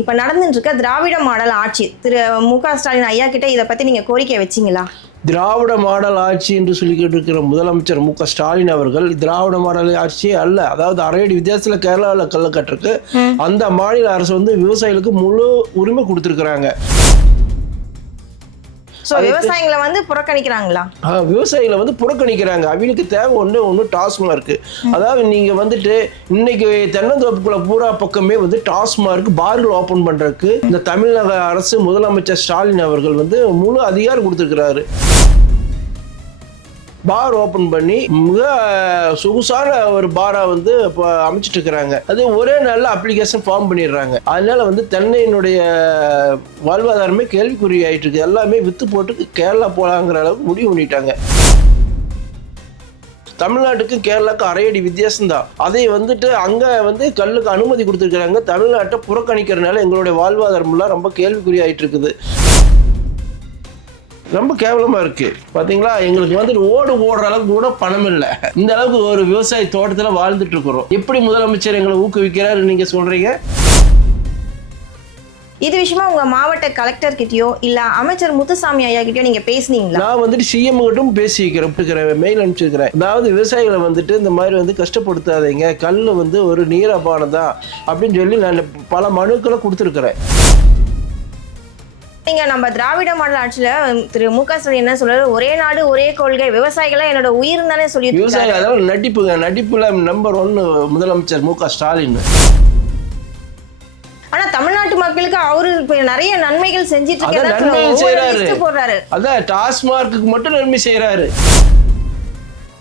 இப்ப நடந்துட்டு இருக்க திராவிட மாடல் ஆட்சி திரு மு க ஸ்டாலின் ஐயா கிட்ட இதை பத்தி நீங்க கோரிக்கை வச்சீங்களா? திராவிட மாடல் ஆட்சி என்று சொல்லிக்கிட்டு இருக்கிற முதலமைச்சர் மு க ஸ்டாலின் அவர்கள் திராவிட மாடல் ஆட்சியே அல்ல. அதாவது அரையடி வித்தியாசத்தில் கேரளாவில் கள்ளக்கட்டுருக்கு அந்த மாநில அரசு வந்து விவசாயிகளுக்கு முழு உரிமை கொடுத்துருக்குறாங்க. சோ விவசாயிகளை வந்து புறக்கணிக்கிறாங்களா? விவசாயிகளை வந்து புறக்கணிக்கிறாங்க. அவங்களுக்கு தேவை ஒன்று ஒன்று டாஸ்மார்க். அதாவது நீங்கள் வந்துட்டு இன்னைக்கு தென்னந்தோப்புக்குள்ள பூரா பக்கமே வந்து டாஸ்மார்க் பார்கள் ஓப்பன் பண்ணுறதுக்கு இந்த தமிழக அரசு முதலமைச்சர் ஸ்டாலின் அவர்கள் வந்து முழு அதிகாரம் கொடுத்துருக்கிறாரு. பார் ஓப்பன் பண்ணி மிக சொகுசான ஒரு பாரா வந்து இப்போ அமைச்சிட்டு இருக்கிறாங்க அது ஒரே நாளில் அப்ளிகேஷன் ஃபார்ம் பண்ணிடுறாங்க. அதனால வந்து தென்னையினுடைய வாழ்வாதாரமே கேள்விக்குறி ஆயிட்டு இருக்கு எல்லாமே வித்து போட்டு கேரளா போலாங்கிற அளவுக்கு முடிவு பண்ணிட்டாங்க. தமிழ்நாட்டுக்கும் கேரளாவுக்கும் அரையடி வித்தியாசம்தான் அதை வந்துட்டு அங்கே வந்து கல்லுக்கு அனுமதி கொடுத்துருக்குறாங்க. தமிழ்நாட்டை புறக்கணிக்கிறனால எங்களுடைய வாழ்வாதாரம்லாம் ரொம்ப கேள்விக்குறி ஆயிட்டு இருக்குது ரொம்ப கேவலமா இருக்கு. பாத்தீங்களா? எங்களுக்கு வந்து ஓடு ஓடுற அளவுக்கு கூட பணம் இல்லை. இந்த அளவுக்கு ஒரு விவசாய தோட்டத்துல வாழ்ந்துட்டு இருக்கிறோம். எப்படி முதலமைச்சர் எங்களை ஊக்குவிக்கிறாரு நீங்க சொல்றீங்க? இது விஷயமா உங்க மாவட்ட கலெக்டர் கிட்டயோ இல்ல அமைச்சர் முத்துசாமி ஐயா கிட்டயோ நீங்க பேசுனீங்களா? நான் வந்துட்டு சிஎம் கிட்டும் பேசிக்கிறேன் மெயில் அனுப்பிச்சிருக்கிறேன் அதாவது விவசாயிகளை வந்துட்டு இந்த மாதிரி வந்து கஷ்டப்படுத்தாதீங்க. கல் வந்து ஒரு நீரபானம் தான் அப்படின்னு சொல்லி நான் பல மனுக்களை கொடுத்துருக்குறேன். நீங்க நம்ம திராவிட மாடல் ஆட்சியில திரு மு க ஸ்டாலின் என்ன சொல்றாரு? ஒரே நாடு ஒரே கொள்கை விவசாயிகளா என்னோட உயிர் தானே சொல்லிட்டு விவசாயி இருக்காரு. அதாவது நடிப்புங்க. நடிப்புல நம்பர் ஒன்னு முதலமைச்சர் மு க ஸ்டாலின். ஆனா தமிழ்நாட்டு மக்களுக்கு அவரு இப்ப நிறைய நன்மைகள் செஞ்சிட்டு list போடுறாரு. அதான் டாஸ்மார்க்கு மட்டும் நன்மை செய்யறாரு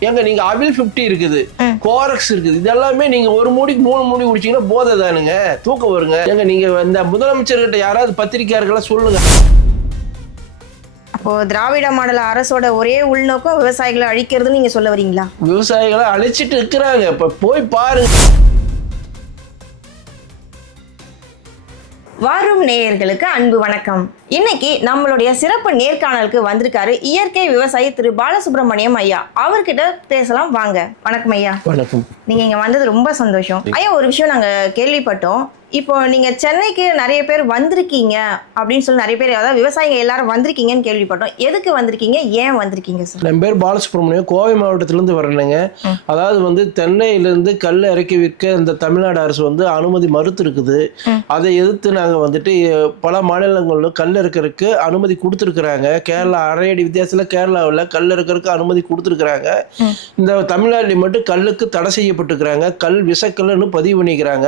ஏங்க நீங்க அவில் 50 இருக்குது கோரக்ஸ் இருக்குது இதெல்லாமே நீங்க ஒரு மூடிக்கு மூணு மூடி குடிச்சீங்கன்னா போதை தானுங்க. தூக்கம் வருங்க. ஏங்க நீங்க இந்த முதலமைச்சர்கிட்ட யாராவது பத்திரிக்கையாளர்களா சொல்லுங்க. அப்போ திராவிட மாடல் அரசோட ஒரே உள்நோக்கம் விவசாயிகளை அழிக்கிறதுன்னு நீங்க சொல்ல வரீங்களா? விவசாயிகளை அழைச்சிட்டு இருக்கிறாங்க. இப்ப போய் பாருங்க. வரும் நேயர்களுக்கு அன்பு வணக்கம். இன்னைக்கு நம்மளுடைய சிறப்பு நேர்காணலுக்கு வந்திருக்காரு இயற்கை விவசாயி திரு பாலசுப்ரமணியம் ஐயா. அவர்கிட்ட பேசலாம் வாங்க. வணக்கம் ஐயா. வணக்கம். நீங்க இங்க வந்தது ரொம்ப சந்தோஷம். ஐயா ஒரு விஷயம் நாங்க கேள்விப்பட்டோம். இப்போ நீங்க சென்னைக்கு நிறைய பேர் வந்திருக்கீங்க அப்படின்னு சொல்லி நிறைய பேர் அதாவது விவசாயிங்க எல்லாரும் வந்திருக்கீங்கன்னு கேள்விப்பட்டோம். எதுக்கு வந்திருக்கீங்க? ஏன் வந்திருக்கீங்க சார்? என் பேர் பாலசுப்ரமணியம். கோவை மாவட்டத்திலேருந்து வரணுங்க அதாவது வந்து தென்னையிலேருந்து கல் இறக்கி விற்க இந்த தமிழ்நாடு அரசு வந்து அனுமதி மறுத்து இருக்குது அதை எதிர்த்து நாங்கள் வந்துட்டு பல மாநிலங்களில் கல் இறக்கறதுக்கு அனுமதி கொடுத்துருக்குறாங்க. கேரளா அரையடி வித்தியாசத்தில் கேரளாவில் கல் இறக்கறதுக்கு அனுமதி கொடுத்துருக்குறாங்க. இந்த தமிழ்நாட்டில் மட்டும் கல்லுக்கு தடை செய்யப்பட்டிருக்கிறாங்க. கல் விஷக்கல்லுன்னு பதிவு பண்ணிக்கிறாங்க.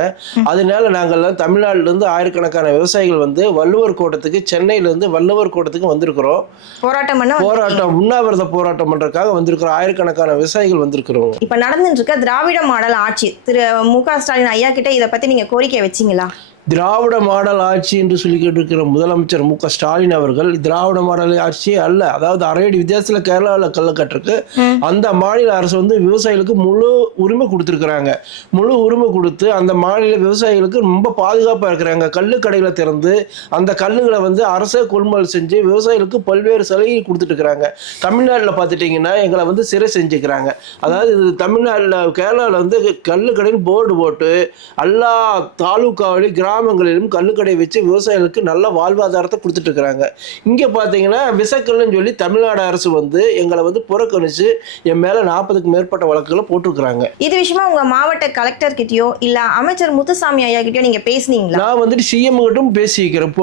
அதனால நாங்கள்லாம் தமிழ்நாட்டிலேருந்து ஆயிரக்கணக்கான விவசாயிகள் வந்து வள்ளுவர் கோட்டத்துக்கு சென்னையிலேருந்து வள்ளுவர் கோட்டத்துக்கு வந்திருக்கிறோம். போராட்டம். போராட்டம் உண்ணாவிரத போராட்டம் பண்றதுக்காக வந்திருக்கிறோம். ஆயிரக்கணக்கான விவசாயிகள் வந்திருக்கிறோம். இப்ப நடந்துட்டு இருக்க திராவிட மாடல் ஆட்சி திரு மு க ஸ்டாலின் ஐயா கிட்ட இதை பத்தி நீங்க கோரிக்கை வச்சீங்களா? திராவிட மாடல் ஆட்சி என்று சொல்லிக்கிட்டு இருக்கிற முதலமைச்சர் மு க ஸ்டாலின் அவர்கள் திராவிட மாடல் ஆட்சியே அல்ல. அதாவது அரையடி வித்தியாசத்தில் கேரளாவில் கள்ளக்கட்டுருக்கு அந்த மாநில அரசு வந்து விவசாயிகளுக்கு முழு உரிமை கொடுத்துருக்குறாங்க. முழு உரிமை கொடுத்து அந்த மாநில விவசாயிகளுக்கு ரொம்ப பாதுகாப்பாக இருக்கிறாங்க. கல்லுக்கடைகளை திறந்து அந்த கல்லுகளை வந்து அரசே கொள்முதல் செஞ்சு விவசாயிகளுக்கு பல்வேறு சலுகை கொடுத்துட்டு இருக்கிறாங்க தமிழ்நாட்டில் பார்த்துட்டிங்கன்னா எங்களை வந்து சிறை செஞ்சுக்கிறாங்க. அதாவது இது தமிழ்நாட்டில் கேரளாவில் வந்து கல்லுக்கடைன்னு போர்டு போட்டு எல்லா தாலுக்காவிலும் கிராமங்களிலும் கல்லுக்கடை வச்சு விவசாயிகளுக்கு நல்ல வாழ்வாதாரத்தை கொடுத்துட்டு இருக்கிறாங்க. இங்கே பார்த்தீங்கன்னா விசக்கல்லுன்னு சொல்லி தமிழ்நாடு அரசு வந்து எங்களை வந்து புறக்கணிச்சு என் மேலே நாற்பதுக்கு மேற்பட்ட வழக்குகளை போட்டிருக்கிறாங்க. இது விஷயமா உங்க மாவட்ட கலெக்டர் கிட்டயோ இல்ல அமைச்சர் முத்துசாமி ஐயா கிட்டயோ நீங்க பேசுனீங்களா? நான் வந்துட்டு சிஎம் கிட்டும் பேசிக்கிறேன்.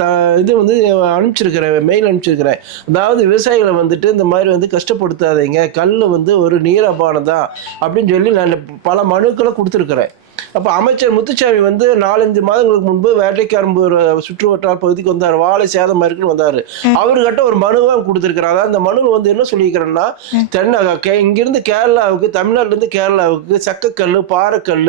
த இது வந்து அனுப்பிச்சிருக்கிறேன் மெயில் அனுப்பிச்சிருக்கிறேன் அதாவது விவசாயிகளை வந்துட்டு இந்த மாதிரி வந்து கஷ்டப்படுத்தாதீங்க. கல் வந்து ஒரு நீரபானம் தான் அப்படின்னு சொல்லி நான் பல மனுக்களை கொடுத்துருக்குறேன். அப்போ அமைச்சர் முத்துச்சாமி வந்து நாலஞ்சு மாதங்களுக்கு முன்பு வேட்டைக்காரம்பு சுற்று வட்டார பகுதிக்கு வந்தார். வாழை சேதமா இருக்குன்னு வந்தார். அவர்கிட்ட ஒரு மனுவாக கொடுத்துருக்கிறார். அதாவது அந்த மனுவில் வந்து என்ன சொல்லியிருக்கிறேன்னா தென்னை இங்கிருந்து கேரளாவுக்கு தமிழ்நாட்டிலேருந்து கேரளாவுக்கு சக்கக்கல் பாறைக்கல்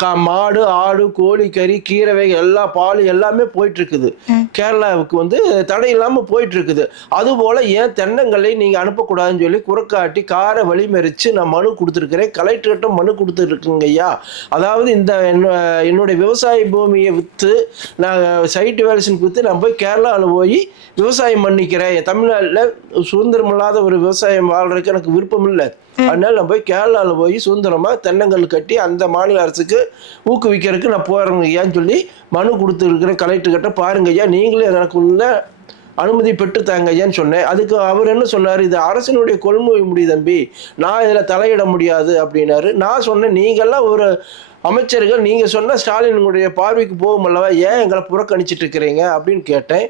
கா மாடு ஆடு கோழி கறி கீரை வகை எல்லா பால் எல்லாமே போயிட்டு இருக்குது கேரளாவுக்கு வந்து தடை இல்லாமல் போயிட்டு இருக்குது அதுபோல ஏன் தென்னங்களை நீங்க அனுப்பக்கூடாதுன்னு சொல்லி குறுக்காட்டி காரை வழிமறிச்சு நான் மனு கொடுத்துருக்கிறேன். கலெக்டர்கிட்ட மனு கொடுத்துருக்குங்க ஐயா. அதாவது இந்த என்ன- என்னுடைய விவசாய பூமியை விற்று நான் சைட்டு வேலைசன் விற்று நான் போய் கேரளாவில் போய் விவசாயம் பண்ணிக்கிறேன். தமிழ்நாட்டில் சுதந்திரம் இல்லாத ஒரு விவசாயம் வாழ்றதுக்கு எனக்கு விருப்பம் இல்லை அதனால நான் போய் கேரளாவில் போய் சுதந்திரமாக தென்னங்கல் கட்டி அந்த மாநில அரசுக்கு ஊக்குவிக்கிறதுக்கு நான் போகிறேங்க ஐயான்னு சொல்லி மனு கொடுத்துருக்குற கலெக்டர்கிட்ட பாருங்க ஐயா. நீங்களே எனக்குள்ள அனுமதி பெற்று தாங்க ஐயான்னு சொன்னேன். அதுக்கு அவர் என்ன சொன்னார்? இது அரசினுடைய கொள்முதல் முடி தம்பி. நான் இதில் தலையிட முடியாது அப்படின்னாரு. நான் சொன்னேன் நீங்கள்லாம் ஒரு அமைச்சர்கள் நீங்க சொன்ன ஸ்டாலினுடைய பார்வைக்கு போகும் அல்லவா? ஏன் எங்களை புறக்கணிச்சிட்டு இருக்கிறீங்க அப்படின்னு கேட்டேன்.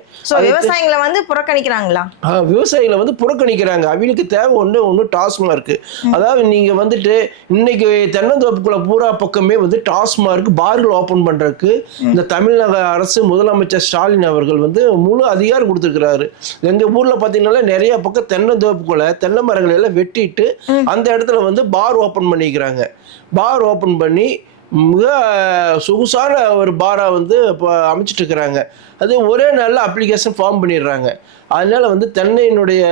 விவசாயிகளை வந்து புறக்கணிக்கிறாங்களா? விவசாயிகளை வந்து புறக்கணிக்கிறாங்க. அவங்களுக்கு தேவை ஒன்று ஒன்று டாஸ்மார்க். அதாவது நீங்கள் வந்துட்டு இன்னைக்கு தென்னந்தோப்புக்குள்ள பூரா பக்கமே வந்து டாஸ்மார்க் பார்கள் ஓப்பன் பண்ணுறதுக்கு இந்த தமிழக அரசு முதலமைச்சர் ஸ்டாலின் அவர்கள் வந்து முழு அதிகாரம் கொடுத்துருக்கிறாரு. எங்கள் ஊரில் பார்த்தீங்கன்னா நிறைய பக்கம் தென்னந்தோப்புக்குள்ள தென்னை மரங்களை எல்லாம் வெட்டிட்டு அந்த இடத்துல வந்து பார் ஓப்பன் பண்ணிக்கிறாங்க. பார் ஓப்பன் பண்ணி மிக சொகுசான ஒரு பாரா வந்து இப்போ அமைச்சிட்டு இருக்கிறாங்க. அது ஒரே நாளில் அப்ளிகேஷன் ஃபார்ம் பண்ணிடுறாங்க. அதனால வந்து தென்னையினுடைய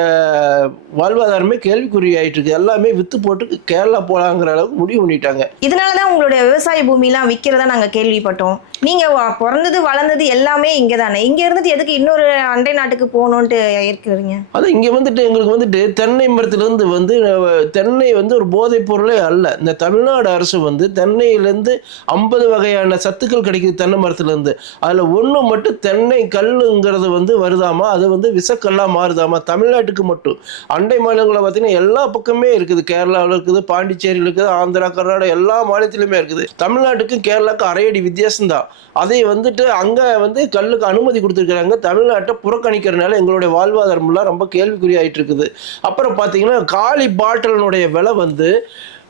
வாழ்வாதாரமே கேள்விக்குறி ஆயிட்டு இருக்கு எல்லாமே வித்து போட்டு கேரளா போலாங்கிற அளவுக்கு முடிவு பண்ணிட்டாங்க. இதனாலதான் உங்களுடைய விவசாய பூமிலாம் விற்கிறதா நாங்க கேள்விப்பட்டோம். நீங்க வ- பிறந்தது வளர்ந்தது எல்லாமே இங்க தானே இங்க இருந்துட்டு எதுக்கு இன்னொரு அண்டை நாட்டுக்கு போகணும்ட்டு இருக்கிறீங்க? அதான் இங்கே வந்துட்டு எங்களுக்கு வந்துட்டு தென்னை மரத்துலேருந்து வந்து தென்னை வந்து ஒரு போதைப் பொருளே அல்ல. இந்த தமிழ்நாடு அரசு வந்து தென்னையிலேருந்து ஐம்பது வகையான சத்துக்கள் கிடைக்குது தென்னை மரத்துலேருந்து. அதில் ஒன்று மட்டும் தென்னை கல்லுங்கிறது வந்து வருதாமா? அது வந்து விஷக்கல்லாக மாறுதாமா? தமிழ்நாட்டுக்கு மட்டும். அண்டை மாநிலங்களில் பார்த்தீங்கன்னா எல்லா பக்கமே இருக்குது. கேரளாவில் இருக்குது பாண்டிச்சேரியில் இருக்குது ஆந்திரா கர்நாடகா எல்லா மாநிலத்திலுமே இருக்குது. தமிழ்நாட்டுக்கும் கேரளாவுக்கும் அரையடி வித்தியாசம்தான். அதை வந்துட்டு அங்கே வந்து கல்லுக்கு அனுமதி கொடுத்துருக்குறாங்க. தமிழ்நாட்டை புறக்கணிக்கிறனால எங்களுடைய வாழ்வாதாரம்லாம் ரொம்ப கேள்விக்குறி ஆயிட்டு இருக்குது. அப்புறம் பார்த்தீங்கன்னா காலி பாட்டிலினுடைய விலை வந்து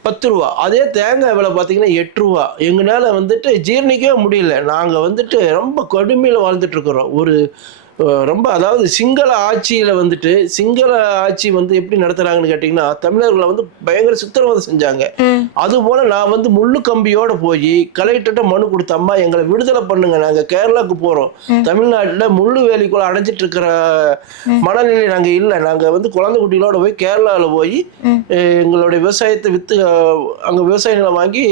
பத்து ரூபா அதே தேங்காய் விலை பார்த்தீங்கன்னா எட்டு ரூபா எங்களால் வந்துட்டு ஜீரணிக்கவே முடியல. நாங்கள் வந்துட்டு ரொம்ப கடுமையில் வாழ்ந்துட்டுருக்குறோம் ஒரு ரொம்ப அதாவது சிங்கள ஆட்சியில் வந்துட்டு சிங்கள ஆட்சி வந்து எப்படி நடத்துகிறாங்கன்னு கேட்டிங்கன்னா தமிழர்களை வந்து பயங்கர சித்திரவதை செஞ்சாங்க. அதுபோல் நான் வந்து முள்ளு கம்பியோட போய் கலெக்டர்கிட்ட மனு கொடுத்த அம்மா எங்களை விடுதலை பண்ணுங்க. நாங்கள் கேரளாவுக்கு போகிறோம் தமிழ்நாட்டில் முள்ளு வேலிக்குள்ள அடைஞ்சிட்டு இருக்கிற மனநிலை நாங்கள் இல்லை. நாங்கள் வந்து குழந்தை குட்டிகளோட போய் கேரளாவில் போய் எங்களுடைய விவசாயத்தை விற்று அங்கே விவசாய நிலம் வாங்கி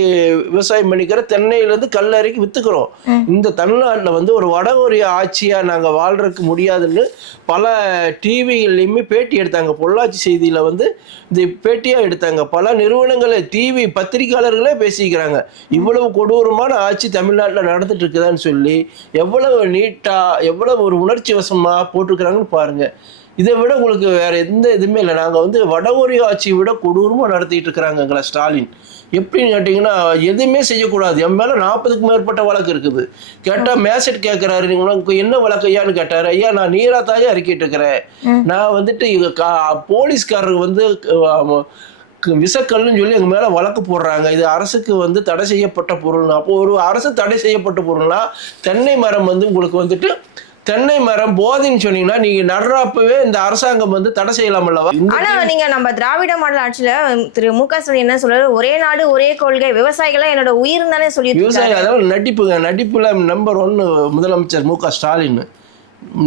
விவசாயம் பண்ணிக்கிற தென்னையிலேருந்து கல்லறைக்கு விற்றுக்கிறோம் இந்த தமிழ்நாட்டில் வந்து ஒரு வட கொரிய ஆட்சியாக நாங்கள் வாழ்றதுக்கு முடியாதுன்னு பல டிவிகள்லையுமே பேட்டி எடுத்தாங்க. பொள்ளாச்சி செய்தியில் வந்து இந்த பேட்டியாக எடுத்தாங்க. பல நிறுவனங்களை டிவி பத்திரிக்கையாளர்களே பேசிக்கிறாங்க. இவ்வளவு கொடூரமான ஆட்சி தமிழ்நாட்டில் நடந்துட்டு இருக்குதான்னு சொல்லி எவ்வளவு நீட்டாக எவ்வளவு ஒரு உணர்ச்சி வசமாக போட்டிருக்கிறாங்கன்னு பாருங்கள் இதை விட உங்களுக்கு வேறு எந்த இதுவுமே இல்லை. நாங்கள் வந்து வடகொரிய ஆட்சியை விட கொடூரமாக நடத்திட்டு இருக்கிறாங்க எங்களை ஸ்டாலின். எப்படின்னு கேட்டிங்கன்னா எதுவுமே செய்யக்கூடாது. என் மேலே நாற்பதுக்கு மேற்பட்ட வழக்கு இருக்குது. கேட்டால் மேசட் கேட்குறாரு நீங்கள் உங்களுக்கு என்ன வழக்கு? ஐயான்னு கேட்டார். ஐயா நான் நீரா தாயே அறிக்கிட்டு இருக்கிறேன். நான் வந்துட்டு கா போலீஸ்காரர் வந்து விஷக்கல்லுன்னு சொல்லி எங்கள் மேலே வழக்கு போடுறாங்க. இது அரசுக்கு வந்து தடை செய்யப்பட்ட பொருள் அப்போ ஒரு அரசு தடை செய்யப்பட்ட பொருள்னா தென்னை மரம் வந்து உங்களுக்கு வந்துட்டு தென்னை மரம் போதைன்னு சொன்னீங்கன்னா நீங்க நடுறப்பவே இந்த அரசாங்கம் வந்து தடை செய்யலாம் அல்லவா? ஆனா நீங்க நம்ம திராவிட மாடல் ஆட்சியில திரு மு க ஸ்டாலின் என்ன சொல்றாரு? ஒரே நாடு ஒரே கொள்கை. விவசாயிகளா என்னோட உயிர் தானே சொல்லிட்டு விவசாயி இருக்காரு அதெல்லாம் நடிப்புங்க. நடிப்புல நம்பர் ஒன்னு முதலமைச்சர் மு க ஸ்டாலின்.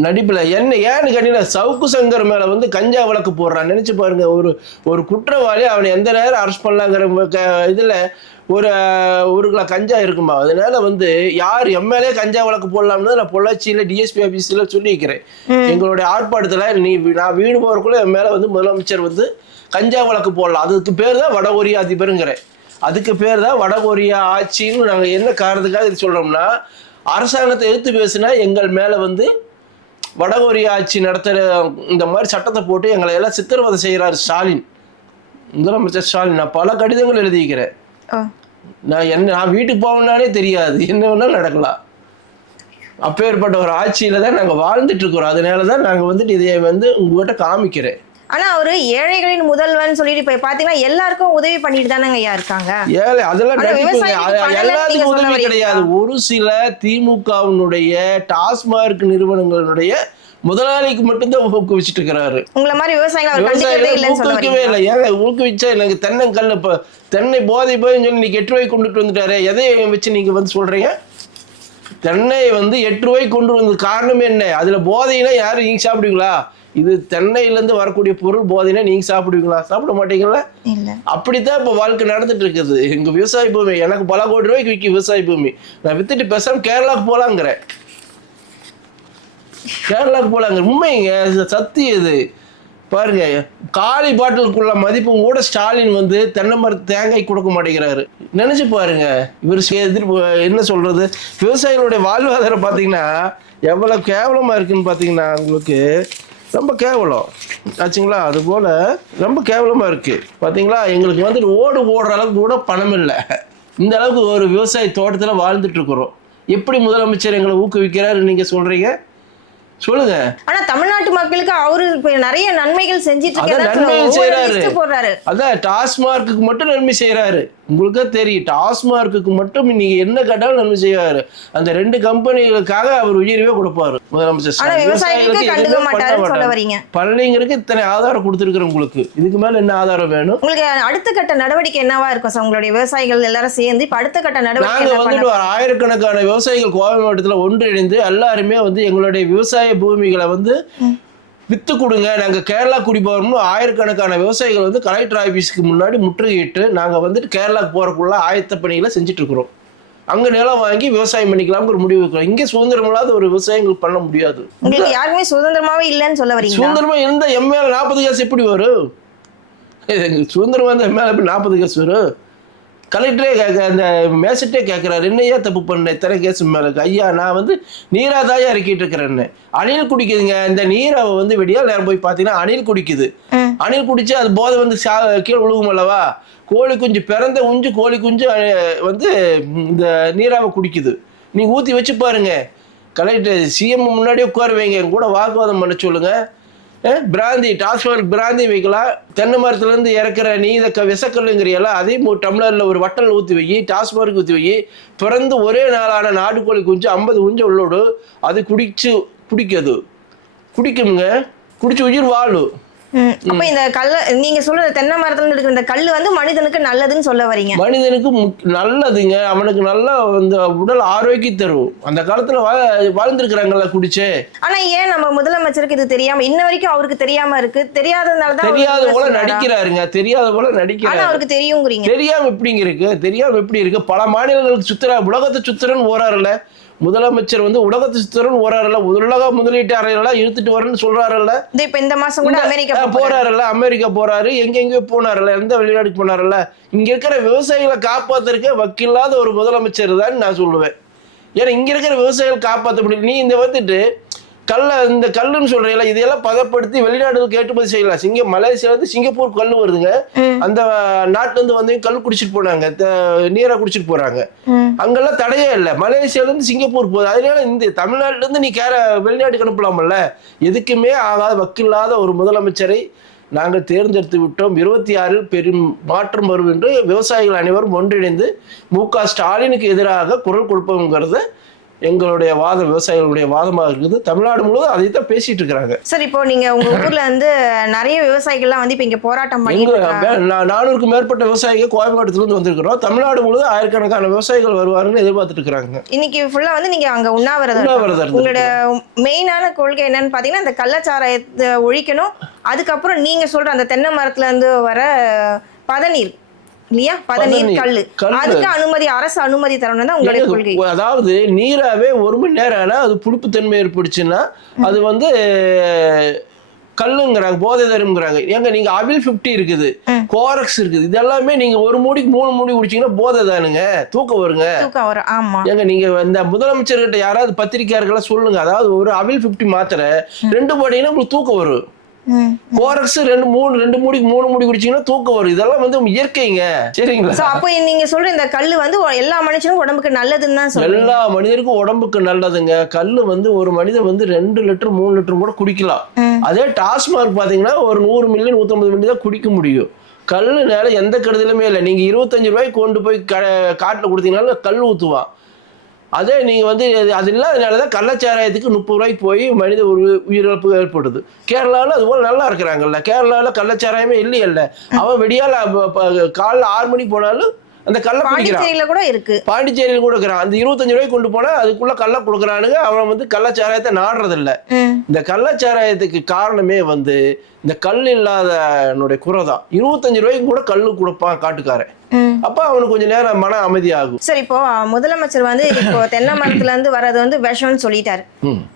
நடிப்புல என்ன ஏன்னு கேட்டீங்கன்னா சவுக்கு சங்கர் மேல வந்து கஞ்சா வழக்கு போடுறான் நினைச்சு பாருங்க ஒரு ஒரு குற்றவாளி அவனை எந்த நேரம் அரெஸ்ட் பண்ணலாங்கிற க- இதுல ஒரு ஒரு கிலோ கஞ்சா இருக்குமா அதனால வந்து யார் எம்எல்ஏ கஞ்சா வழக்கு போடலாம்னு நான் பொள்ளாச்சியில டிஎஸ்பி ஆபீஸ்ல சொல்லியிருக்கிறேன். எங்களுடைய ஆர்ப்பாட்டத்துல நீ நான் வீடு போறதுக்குள்ள என் மேல வந்து முதலமைச்சர் வந்து கஞ்சா வழக்கு போடலாம். அதுக்கு பேர் தான் வட கொரிய அதிபருங்கிறேன். அதுக்கு பேர் தான் வட கொரியா ஆட்சின்னு நாங்கள் என்ன காரணத்துக்காக இது சொல்றோம்னா அரசாங்கத்தை எதிர்த்து பேசுனா எங்கள் மேல வந்து வட கொரியா ஆட்சி நடத்துகிற இந்த மாதிரி சட்டத்தை போட்டு எங்களை எல்லாம் சித்திரவதை செய்கிறார் ஸ்டாலின். முதலமைச்சர் ஸ்டாலின். நான் பல கடிதங்கள் எழுதிக்கிறேன் ஆ. நான் என்ன நான் வீட்டுக்கு போகணுன்னாலே தெரியாது. என்ன வேணாலும் நடக்கலாம். அப்பேற்பட்ட ஒரு ஆட்சியில தான் நாங்கள் வாழ்ந்துட்டு இருக்கிறோம். அதனால தான் நாங்கள் வந்துட்டு இதை வந்து உங்ககிட்ட காமிக்கிறேன். ஆனா அவரு ஏழைகளின் முதல்வன் சொல்லிட்டு இப்ப பாத்தீங்கன்னா எல்லாருக்கும் உதவி பண்ணிட்டு தானங்க ஐயா இருக்காங்க. ஏழை அதெல்லாம் எல்லாத்துக்கும் சொல்ல உதவி? கிடையாது. ஒரு சில திமுகவினுடைய டாஸ்மார்க் நிறுவனங்களுடைய முதலாளிக்கு மட்டும்தான் ஊக்குவிச்சிட்டு இருக்கிறாரு உங்களை மாதிரி ஊக்குவிக்கவே இல்லை. ஏங்க ஊக்குவிச்சா எனக்கு தென்னங்கல் இப்போ தென்னை போதை போய் சொல்லி நீங்க எட்டு ரூபாய்க்கு கொண்டுட்டு வந்துட்டாரு எதை வச்சு நீங்க வந்து சொல்றீங்க? தென்னை வந்து எட்டு ரூபாய்க்கு கொண்டு வந்தது காரணம் என்ன? அதுல போதைனா யாரும் நீங்க சாப்பிடுவீங்களா? இது தென்னையிலேருந்து வரக்கூடிய பொருள் போதைனா நீங்க சாப்பிடுவீங்களா? சாப்பிட மாட்டீங்களா அப்படித்தான் இப்போ வாழ்க்கை நடந்துட்டு இருக்குது. எங்க விவசாய பூமி எனக்கு பல கோடி ரூபாய்க்கு விற்கும் விவசாய பூமி. நான் வித்துட்டு பேசாம கேரளாக்கு போலாங்கிறேன் கேரளாவுக்கு போலாங்க. உண்மைங்க சத்தி இது. பாருங்க காலி பாட்டிலுக்குள்ள மதிப்பும் கூட ஸ்டாலின் வந்து தென்னை தேங்காய் கொடுக்க மாட்டேங்கிறாரு. நினைச்சு பாருங்க இவர் எதிர்ப்பு என்ன சொல்றது? விவசாயிகளுடைய வாழ்வாதாரம் பார்த்தீங்கன்னா எவ்வளோ கேவலமா இருக்குன்னு பார்த்தீங்கன்னா உங்களுக்கு ரொம்ப கேவலம். ஆச்சுங்களா? அது போல் ரொம்ப கேவலமாக இருக்குது பார்த்தீங்களா எங்களுக்கு வந்து ஓடு ஓடுற அளவுக்கு கூட பணம் இல்லை. இந்த அளவுக்கு ஒரு விவசாய தோட்டத்தில் வாழ்ந்துட்டு இருக்கிறோம். எப்படி முதலமைச்சர் எங்களை ஊக்குவிக்கிறாரு நீங்கள் சொல்கிறீங்க சொல்லுங்க. ஆனா தமிழ்நாட்டு மக்களுக்கு அவரு நிறைய நன்மைகள் செஞ்சிட்டு list போடுறாரு. அதான் டாஸ்மார்க்குக்கு மட்டும் நன்மை செய்யறாரு உங்களுக்கே தெரியும். டாஸ்மார்க்குக்கு மட்டும் நீங்க என்ன கேட்டாலும் நன்மை செய்வாரு. அந்த ரெண்டு கம்பெனிகளுக்காக அவர் உயிரவே கொடுப்பாரு. முதலமைச்சர். விவசாயிகளுக்கு இத்தனை ஆதாரம் கொடுத்துருக்குறேன் உங்களுக்கு. இதுக்கு மேல என்ன ஆதாரம் வேணும்? உங்களுக்கு அடுத்த கட்ட நடவடிக்கை என்னவா இருக்கும் சார்? உங்களுடைய விவசாயிகள் எல்லாரும் சேர்ந்து இப்ப அடுத்த கட்ட நடவடிக்கை நாங்க வந்துட்டு ஆயிரக்கணக்கான விவசாயிகள் கோவை மாவட்டத்துல ஒன்றிணைந்து எல்லாருமே வந்து எங்களுடைய விவசாய பூமிகளை வந்து வித்து கொடுங்க நாங்க கேரளா குடி போறோம்னு ஆயிரக்கணக்கான விவசாயிகள் வந்து கலெக்டர் ஆபீஸ்க்கு முன்னாடி முற்றுகையிட்டு நாங்க வந்துட்டு கேரளாக்கு போறதுக்குள்ள ஆயத்த பணிகளை செஞ்சுட்டு இருக்கிறோம் அங்க நிலம் வாங்கி விவசாயம் பண்ணிக்கலாம்னு ஒரு முடிவு இருக்கிறோம் இங்க சுதந்திரம் இல்லாத ஒரு விவசாயங்கள் பண்ண முடியாது. யாருமே சுதந்திரமாவே இல்லைன்னு சொல்ல வரீங்களா? சுதந்திரமா இருந்த எம்ஏல நாற்பது காசு எப்படி வரும்? சுதந்திரமா இருந்த எம்ஏல எப்படி நாற்பது காசு வரும்? கலெக்டரே கேட்க அந்த மேசிட்டே கேட்குறாரு என்னையா தப்பு பண்ண? இத்தனை கேஸ் மேலே ஐயா நான் வந்து நீரா தாயா இறக்கிட்டு இருக்கிறேன்னு. அணில் குடிக்குதுங்க. இந்த நீரை வந்து வெடியா நேரம் போய் பார்த்தீங்கன்னா அணில் குடிக்குது. அணில் குடிச்சு அது போதை வந்து சா கீழே விழுகும் அல்லவா? கோழி குஞ்சு பிறந்த குஞ்சு கோழி குஞ்சு வந்து இந்த நீராவை குடிக்குது. நீங்க ஊற்றி வச்சு பாருங்க. கலெக்டர் சிஎம் முன்னாடியே உட்கார வைங்க என் கூட வாக்குவாதம் பண்ண சொல்லுங்க. அஹ், பிராந்தி டாஸ்மாக் பிராந்தி வைக்கலாம் தென்னை மரத்துலேருந்து இறக்குற நீ இதை க அதையும் ஒரு டம்ளரில் ஒரு வட்டல் ஊற்றி வை டாஸ்மாக் ஊற்றி வை. பிறந்து ஒரே நாளான நாட்டுக்கோழி குஞ்சு ஐம்பது குஞ்சு உள்ளோடு அது குடிச்சு குடிக்குது. குடிக்குங்க குடிச்சு உயிர் வாழும். அப்ப இந்த கல்ல நீங்க சொல்ற தென்னை மரத்துல இருந்து எடுக்கிற இந்த கல்லு வந்து மனிதனுக்கு நல்லதுன்னு சொல்ல வரீங்க. மனிதனுக்கு நல்லதுங்க. அவனுக்கு நல்ல இந்த உடல் ஆரோக்கியம் தரும். அந்த காலத்துல வாழ்ந்துருக்குறாங்கல்ல குடிச்சு. ஆனா ஏன் நம்ம முதலமைச்சருக்கு இது தெரியாம இன்ன வரைக்கும் அவருக்கு தெரியாம இருக்கு? தெரியாததுனால தான் தெரியாத போல? நடிக்கிறாருங்க. தெரியாத போல ஆனா நடிக்கிறாரு அவருக்கு தெரியுங்கிறீங்க. தெரியாம எப்படிங்க இருக்கு? தெரியாம எப்படி இருக்கு? பல மாநிலங்களுக்கு சுத்துறா உலகத்தை சுத்துறன்னு ஓராருல முதலமைச்சர் வந்து உலகத்தை சுத்துறன்னு ஓராருல உலக முதலீட்டாளர்கள்லாம் இழுத்துட்டு வரேன்னு சொல்றாருல்ல. இப்ப இந்த மாசம் கூட அமெரிக்கா. போறாருல்ல அமெரிக்கா போறாரு எங்கெங்கயோ போனாருல்ல எந்த வெளிநாட்டுக்கு போனாருல்ல. இங்க இருக்கிற விவசாயிகளை காப்பாத்துறதுக்கு வக்கில்லாத ஒரு முதலமைச்சர் தான் நான் சொல்லுவேன். ஏன்னா இங்க இருக்கிற விவசாயிகள் காப்பாற்ற முடியல. நீ இந்த வந்துட்டு கல்ல இந்த கல்லுன்னு சொல்றீங்களா இதையெல்லாம் பதப்படுத்தி வெளிநாடுகளுக்கு ஏற்றுமதி செய்யலாம். சிங்க மலேசியால இருந்து சிங்கப்பூர் கல் வருதுங்க. அந்த நாட்டுல இருந்து வந்து கல் குடிச்சிட்டு போனாங்க. த- நீரை குடிச்சிட்டு போறாங்க. அங்கெல்லாம் தடையே இல்லை. மலேசியால இருந்து சிங்கப்பூர் போகுது. அதனால இந்த தமிழ்நாட்டுல இருந்து நீ கேர வெளிநாட்டுக்கு அனுப்பலாமல்ல. எதுக்குமே ஆகாத வக்கில்லாத ஒரு முதலமைச்சரை நாங்கள் தேர்ந்தெடுத்து விட்டோம். இருபத்தி ஆறில் பெரும் மாற்றம் வரும் என்று விவசாயிகள் அனைவரும் ஒன்றிணைந்து மு க ஸ்டாலினுக்கு எதிராக குரல் கொடுப்போங்கிறது எங்களுடைய வாதம் விவசாயிகளுடைய வாதமாக இருக்குது. தமிழ்நாடு முழுவதும் அதை தான் பேசிட்டு இருக்கிறாங்க. சார் இப்போ நீங்க உங்க ஊர்ல வந்து நிறைய விவசாயிகள்லாம் வந்து இப்ப இங்க போராட்டம் பண்ணிட்டு எங்க இருக்காங்க. நா- நானூறுக்கும் மேற்பட்ட விவசாயிகள் கோயம்பேட்டுல இருந்து வந்திருக்கிறோம். தமிழ்நாடு முழுவதும் ஆயிரக்கணக்கான விவசாயிகள் வருவாருன்னு எதிர்பார்த்துட்டு இருக்கிறாங்க. இன்னைக்கு ஃபுல்லா வந்து நீங்க அங்க உண்ணாவிரதம். உங்களோட மெயினான கொள்கை என்னன்னு பாத்தீங்கன்னா இந்த கள்ளச்சாராயத்தை ஒழிக்கணும். அதுக்கப்புறம் நீங்க சொல்ற அந்த தென்னை மரத்துல இருந்து வர பதநீர். இல்லையா? பதநீர் கல்லு. அதுக்கு அனுமதி அரசு அனுமதி தரணும் தான் உங்களுடைய கொள்கை. அதாவது நீராவே ஒரு மணி நேரம் ஆனா அது புளிப்புத்தன்மை ஏற்பட்டுச்சுன்னா அது வந்து கல்லுங்கிறாங்க போதை தருங்கிறாங்க ஏங்க நீங்க அவில் 50 இருக்குது. கோரக்ஸ் இருக்குது. இதெல்லாமே நீங்க ஒரு மூடிக்கு மூணு மூடி குடிச்சீங்கன்னா போதை தானுங்க. தூக்கம் வருங்க. ஏங்க நீங்க இந்த முதலமைச்சர்கிட்ட யாராவது பத்திரிக்கையாளர்களா சொல்லுங்க. அதாவது ஒரு அவில் 50 மாத்திரை ரெண்டு போட்டீங்கன்னா உங்களுக்கு தூக்கம் வரும். கோரக்ஸ் ரெண்டு மூணு ரெண்டு மூடிக்கு மூணு மூடி குடிச்சீங்கன்னா தூக்கம் வரும். இதெல்லாம் வந்து இயற்கைங்க. சரிங்களா? அப்போ நீங்க சொல்ற இந்த கல்லு வந்து எல்லா மனுஷனும் உடம்புக்கு நல்லதுன்னு தான் எல்லா மனிதருக்கும் உடம்புக்கு நல்லதுங்க. கல்லு வந்து ஒரு மனிதன் வந்து ரெண்டு லிட்டர் மூணு லிட்டர் கூட குடிக்கலாம். அதே டாஸ்மாக் பாத்தீங்கன்னா ஒரு நூறு மில்லி நூற்றம்பது மில்லி தான் குடிக்க முடியும். கல்லுனால எந்த கெடுதலுமே இல்லை. நீங்க இருபத்தஞ்சு ரூபாய்க்கு கொண்டு போய் காட்டில் கொடுத்தீங்கனாலும் கல் ஊற்றுவான் அதே நீங்க வந்து அது- அது இல்லாதனால தான் கள்ளச்சாராயத்துக்கு முப்பது ரூபாய்க்கு போய் மனித ஒரு உயிரிழப்பு ஏற்படுது. கேரளாவில் அதுபோல் நல்லா இருக்கிறாங்கல்ல. கேரளாவில் கள்ளச்சாராயமே இல்லையல்ல. அவன் வெடியால் காலைல ஆறு மணிக்கு போனாலும் அந்த கல்லை குடிக்கிறான். பாண்டிச்சேரியில கூட இருக்கு. பாண்டிச்சேரியில் கூட இருக்கிறான். அந்த இருபத்தஞ்சு ரூபாய்க்கு கொண்டு போனா அதுக்குள்ள கள்ள கொடுக்குறானுங்க. அவன் வந்து கள்ளச்சாராயத்தை நாடுறதில்ல. ம். இந்த கள்ளச்சாராயத்துக்கு காரணமே வந்து இந்த கல் இல்லாத குறை தான். இருபத்தஞ்சு ரூபாய்க்கு கூட கல் கொடுப்பான் காட்டுக்காரன். அப்ப அவனுக்கு கொஞ்ச நேரம் மன அமைதியாகும். சார் இப்போ முதலமைச்சர் வந்து இப்போ தென்னை மரத்துல இருந்து வர்றது வந்து விஷம்னு சொல்லிட்டாரு.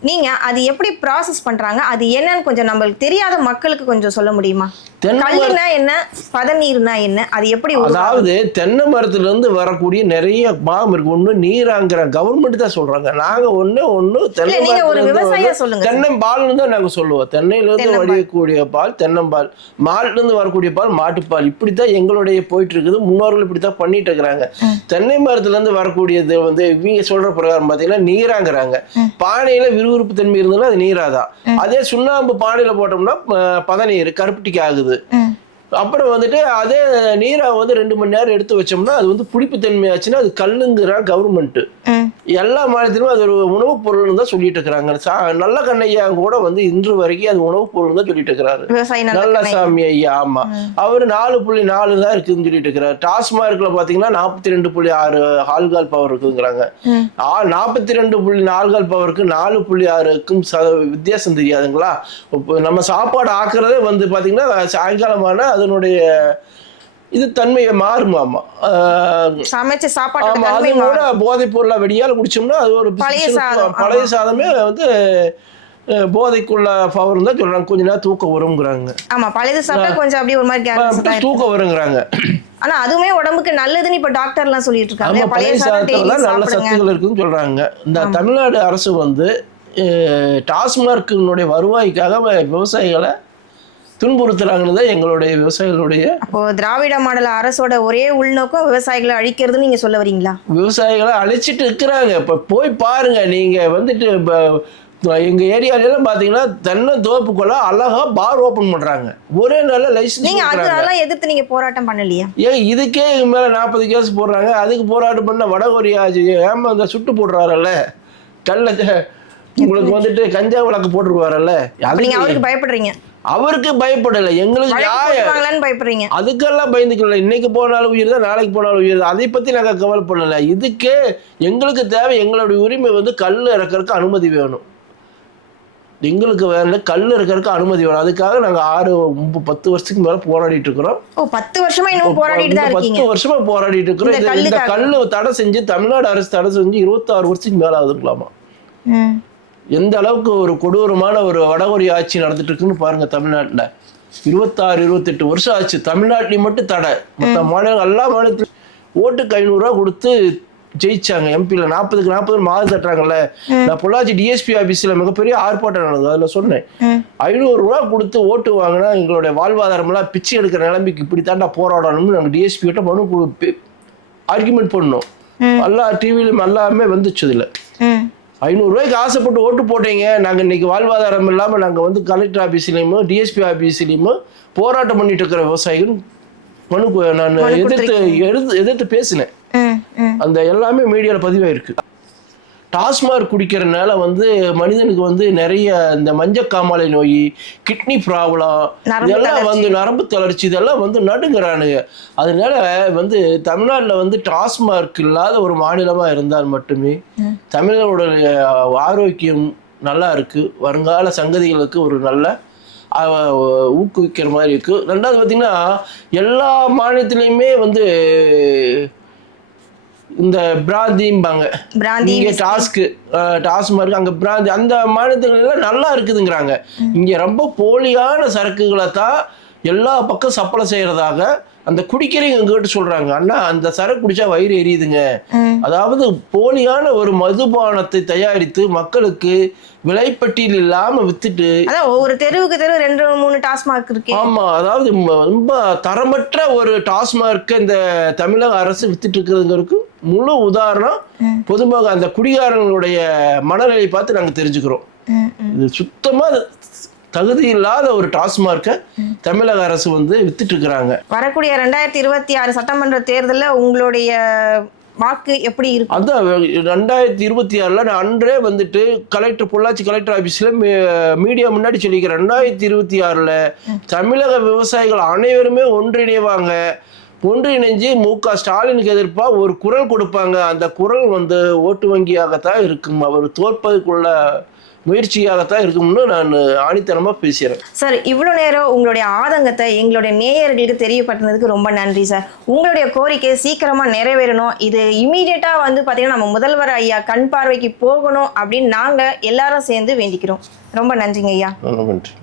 நீங்க அது எப்படி ப்ராசஸ் பண்றாங்க? அது என்னன்னு கொஞ்சம் நம்மளுக்கு தெரியாத மக்களுக்கு கொஞ்சம் சொல்ல முடியுமா? தென்னை கல்லுனா என்ன? பதநீர்னா என்ன? அது எப்படி? அதாவது தென்னை மரத்துல இருந்து வரக்கூடிய நிறைய பாகம் இருக்கு. ஒண்ணு நீராங்கிற கவர்மெண்ட் தான் சொல்றாங்க. நாங்க ஒண்ணு ஒண்ணு தென்னை ஒரு வந்து சொல்லுங்க. தென்னம்பால்னு தான் நாங்க சொல்லுவோம். தென்னையில இருந்து. வடியக்கூடிய பால் தென்னம்பால் மாட்டுல இருந்து வரக்கூடிய பால் மாட்டுப்பால். இப்படித்தான் எங்களுடைய போயிட்டு இருக்குது. முன்னோர்கள் இப்படித்தான் பண்ணிட்டு இருக்கிறாங்க தென்னை மரத்துல இருந்து வரக்கூடியது வந்து இவங்க சொல்ற பிரகாரம் பாத்தீங்கன்னா நீராங்கிறாங்க. பானையில விறுவிறுப்பு தன்மை இருந்ததுன்னா அது நீராதான். அதே சுண்ணாம்பு பானையில போட்டோம்னா பதநீர் கருப்பட்டிக்கு ஆகுது. அப்புறம் வந்துட்டு அதே நீரை வந்து ரெண்டு மணி நேரம் எடுத்து வச்சோம்னா அது வந்து புளிப்புத்தன்மை ஆச்சுன்னா அது கல்லுங்கிறா கவர்மெண்ட். எல்லா மாநிலத்திலும் அது ஒரு உணவுப் பொருள்னு தான் சொல்லிட்டு இருக்கிறாங்க. நல்ல கண்ணையா கூட வந்து இன்று வரைக்கும் அது உணவுப் பொருள் தான் சொல்லிட்டு இருக்கிறாரு. நல்ல. சாமி ஐயா ஆமா. அவர் நாலு புள்ளி நாலு தான் இருக்குன்னு சொல்லிட்டு இருக்கிறார். டாஸ்மார்க்ல பாத்தீங்கன்னா நாற்பத்தி ரெண்டு புள்ளி ஆறு ஆள்கால் பவர் இருக்குங்கிறாங்க. நாற்பத்தி ரெண்டு புள்ளி நாலுகால் பவருக்கு நாலு புள்ளி ஆறுக்கும் வித்தியாசம் தெரியாதுங்களா? இப்போ நம்ம சாப்பாடு ஆக்குறதே வந்து பாத்தீங்கன்னா சாயங்காலமான அதனுடைய இது தன்மையை மாறுமாமா சமைச்ச சாப்பாடு ஆமா அது தன்மை கூட மாறும். போதைப் பொருளா வெடியால குடிச்சோம்னா அது ஒரு பழைய சாதம், பழைய. சாதமே வந்து போதைக்குள்ள பவர் தான் சொல்றாங்க. கொஞ்ச நேரம் தூக்கம் வருங்கிறாங்க ஆமா பழையது சாப்பிட்டா கொஞ்சம் அப்படியே ஒரு மாதிரி. தூக்கம் வருங்கிறாங்க. ஆனா அதுவுமே உடம்புக்கு நல்லதுன்னு இப்ப டாக்டர் எல்லாம் சொல்லிட்டு இருக்காங்க பழைய பழைய சாதத்துல நல்ல சத்துக்கள் இருக்குன்னு சொல்றாங்க. இந்த தமிழ்நாடு அரசு வந்து டாஸ்மார்க்கினுடைய வருவாய்க்காக விவசாயிகளை துன்புறுத்துறாங்கன்னு தான் எங்களுடைய விவசாயிகளுடைய அப்போ திராவிட மாடல் அரசோட ஒரே உள்நோக்கம் விவசாயிகளை அழிக்கிறதுன்னு நீங்க சொல்ல வரீங்களா? விவசாயிகளை அழைச்சிட்டு இருக்கிறாங்க. இப்போ போய் பாருங்க நீங்க வந்துட்டு இப்போ எங்க ஏரியாலெல்லாம் பாத்தீங்கன்னா தென்னை தோப்புக்குள்ள அழகா பார் ஓபன் பண்றாங்க. ஒரே நல்ல லைசன்ஸ் நீங்க அதெல்லாம் எதிர்த்து நீங்க போராட்டம் பண்ணலையா? ஏன் இதுக்கே இது மேல நாற்பது கேஸ் போடுறாங்க. அதுக்கு போராட்டம் பண்ண வடகொரியா ஏமா அந்த சுட்டு போடுறாருல்ல? கல்ல உங்களுக்கு வந்துட்டு கஞ்சா விளக்கு போட்டுருவாரல்ல நீங்க அவருக்கு பயப்படுறீங்க. அவருக்கு பயப்படல. எங்களுக்கு பயப்படுறீங்க. அதுக்கெல்லாம் பயந்துக்கல. இன்னைக்கு போனாலும் உயிர் தான் நாளைக்கு போனாலும் உயிர் தான் அதை பத்தி நாங்க கவலைப்படல. இதுக்கே எங்களுக்கு தேவை எங்களுடைய உரிமை வந்து கல் இறக்கறதுக்கு அனுமதி வேணும். எங்களுக்கு வேற கல் இறக்கறதுக்கு அனுமதி வேணும். அதுக்காக நாங்க ஆறு பத்து வருஷத்துக்கு மேல போராடிட்டு இருக்கிறோம். ஓ பத்து வருஷமா இன்னும் போராடிட்டு தான் பத்து வருஷமா போராடிட்டு இருக்கிறோம். இந்த. கல்லு தடை செஞ்சு தமிழ்நாடு அரசு தடை செஞ்சு இருபத்தாறு வருஷத்துக்கு மேல ஆகுதுங்களாமா. எந்த அளவுக்கு ஒரு கொடூரமான ஒரு வடகொரிய ஆட்சி நடந்துட்டு இருக்குன்னு பாருங்க தமிழ்நாட்டுல. இருபத்தாறு இருபத்தெட்டு வருஷம் ஆச்சு. தமிழ்நாட்டிலையும் மட்டும் தடை. மற்ற மாநிலம் எல்லா மாநிலத்திலும் ஓட்டுக்கு ஐநூறுரூவா கொடுத்து ஜெயிச்சாங்க. எம்பியில் நாற்பதுக்கு நாற்பது மாறு தட்டுறாங்கல்ல. நான் பொள்ளாச்சி டிஎஸ்பி ஆஃபீஸில் மிகப்பெரிய ஆர்ப்பாட்டம் நடந்தது. அதில் சொன்னேன். ஐநூறுரூவா கொடுத்து ஓட்டு வாங்கினா எங்களுடைய வாழ்வாதாரமெல்லாம் பிச்சை எடுக்கிற நிலைமைக்கு இப்படி தாண்டா போராடணும்னு நாங்கள் டிஎஸ்பி கிட்ட மனு ஆர்குமெண்ட் பண்ணோம். எல்லா டிவிலையும் எல்லாமே வந்துச்சு இதில். ஐநூறுரூவாய்க்கு ஆசைப்பட்டு ஓட்டு போட்டீங்க. நாங்கள் இன்னைக்கு வாழ்வாதாரம் இல்லாமல் நாங்கள் வந்து கலெக்டர் ஆஃபீஸ்லேயுமோ டிஎஸ்பி ஆஃபீஸ்லேயுமோ போராட்டம் பண்ணிட்டு இருக்கிற விவசாயிகள் மனு நான் எதிர்த்து எதிர்த்து எதிர்த்து பேசினேன். அந்த எல்லாமே மீடியாவில் பதிவாயிருக்கு. டாஸ்மாக் குடிக்கிறனால வந்து மனிதனுக்கு வந்து நிறைய இந்த மஞ்சக்காமாலை நோய் கிட்னி ப்ராப்ளம் இதெல்லாம். வந்து நரம்பு தளர்ச்சி இதெல்லாம் வந்து நடுங்கிறானுங்க. அதனால வந்து தமிழ்நாட்டில் வந்து டாஸ்மார்க் இல்லாத ஒரு மாநிலமா இருந்தால் மட்டுமே தமிழர்களுடைய ஆரோக்கியம் நல்லா இருக்கு. வருங்கால சங்கதிகளுக்கு ஒரு நல்ல ஊக்குவிக்கிற மாதிரி இருக்கு. ரெண்டாவது பார்த்தீங்கன்னா எல்லா மாநிலத்திலையுமே வந்து இந்த பிராந்திம்பாங்க. பிராந்தி இங்க டாஸ்க்கு டாஸ்மார்க் அங்க பிராந்தி அந்த மாநிலத்துல எல்லாம் நல்லா இருக்குதுங்கிறாங்க. இங்க ரொம்ப போலியான சரக்குகளை தான் எல்லா பக்கம் சப்ளை செய்யறதாக அந்த குடிக்கிறவங்க எங்ககிட்ட சொல்றாங்க. அண்ணா அந்த சரக்கு குடிச்சா வயிறு எரியுதுங்க. அதாவது போலியான ஒரு மதுபானத்தை தயாரித்து மக்களுக்கு விலைப்பட்டியல் இல்லாம வித்துட்டு ஒவ்வொரு தெருவுக்கு தெரு ரெண்டு மூணு டாஸ்மாக் இருக்கு. ஆமா அதாவது ரொம்ப தரமற்ற ஒரு டாஸ்மார்க் இந்த தமிழக அரசு வித்துட்டு இருக்கிறதுங்கிறதுக்கு முழு உதாரணம் பொதுமக்கள் அந்த குடிகாரங்களுடைய மனநிலை பார்த்து நாங்க தெரிஞ்சுக்கிறோம். இது சுத்தமா தகுதி இல்லாத ஒரு டாஸ்மார்க்கை தமிழக அரசு வந்து வித்துட்டு இருக்கிறாங்க வரக்கூடிய ரெண்டாயிரத்தி இருபத்தி ஆறு சட்டமன்ற தேர்தல்ல உங்களுடைய வாக்கு எப்படி இருக்கும்? அதான் ரெண்டாயிரத்தி இருபத்தி ஆறில் நான் அன்றே வந்துட்டு கலெக்டர் பொள்ளாச்சி கலெக்டர் ஆஃபீஸில் மீடியா முன்னாடி சொல்லிக்கிறேன். ரெண்டாயிரத்தி இருபத்தி ஆறில் தமிழக விவசாயிகள் அனைவருமே ஒன்றிணைவாங்க. ஒன்றிணைஞ்சு மு க ஸ்டாலினுக்கு எதிர்ப்பாக ஒரு குரல் கொடுப்பாங்க. அந்த குரல் வந்து ஓட்டு வங்கியாகத்தான் இருக்கும். அவர் தோற்பதுக்குள்ள முயற்சியாகத்தான் இருக்கும்னு நான் ஆணித்தனமாக பேசுகிறேன் சார் இவ்வளோ நேரம் உங்களுடைய ஆதங்கத்தை எங்களுடைய நேயர்களுக்கு தெரியப்படுத்தினதுக்கு ரொம்ப நன்றி சார். உங்களுடைய கோரிக்கை சீக்கிரமாக நிறைவேறணும். இது இமீடியட்டாக வந்து பார்த்தீங்கன்னா நம்ம முதல்வர் ஐயா கண் பார்வைக்கு போகணும் அப்படின்னு நாங்கள் எல்லாரும் சேர்ந்து வேண்டிக்கிறோம். ரொம்ப நன்றிங்க ஐயா. ரொம்ப நன்றி.